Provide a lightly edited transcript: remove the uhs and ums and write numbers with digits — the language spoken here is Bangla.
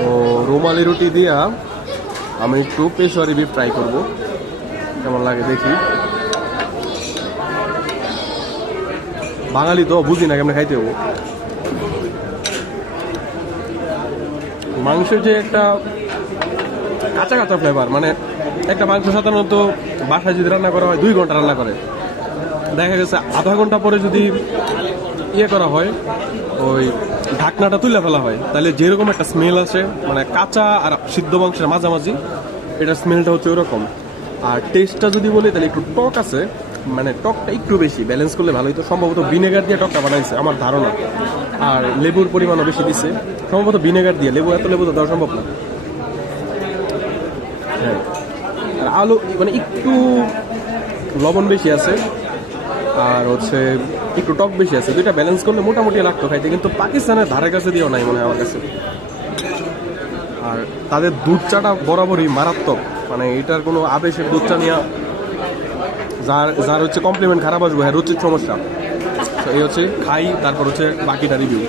তো রুমালি রুটি দিয়া আমি একটু পেশোয়ারি বিফ ট্রাই করব, কেমন লাগে দেখি। বাঙালি তো বুঝি না কেমন খাইতে হবো। মাংসের যে একটা কাঁচা কাঁচা ফ্লেভার, মানে একটা মাংস সাধারণত বাসায় যদি রান্না করা হয় 2 ঘন্টা রান্না করে, দেখা গেছে আধা ঘন্টা পরে যদি ইয়ে করা হয়, ওই ঢাকনাটা তুলে ফেলা হয়, তাহলে যেরকম একটা স্মেল আসে, মানে কাঁচা আর সিদ্ধ মাংসের মাঝামাঝি, এটার স্মেলটা হচ্ছে ওরকম। আর টেস্টটা যদি বলি তাহলে একটু টক আছে, মানে টকটা একটু বেশি, ব্যালেন্স করলে ভালোই। তো সম্ভবত ভিনেগার দিয়ে টকটা বানাইছে আমার ধারণা, আর লেবুর পরিমাণও বেশি দিছে সম্ভবত ভিনেগার দিয়ে। এত লেবু তো দেওয়া সম্ভব না। হ্যাঁ, আর আলু মানে একটু লবণ বেশি আছে, আর হচ্ছে একটু টক বেশি আছে। দুইটা ব্যালেন্স করলে মোটামুটি লাগতো খাইতে, কিন্তু পাকিস্তানের ধারে কাছে দিয়েও নাই মনে হয় আমার কাছে। আর তাদের দুধ চাটা বরাবরই মারাত্মক, মানে এটার কোনো আবেশের দুধ চা নিয়ে যার হচ্ছে কমপ্লিমেন্ট খারাপ আসবে, হ্যাঁ রুচির সমস্যা। তো এই হচ্ছে খাই, তারপর হচ্ছে বাকিটা রিভিউ।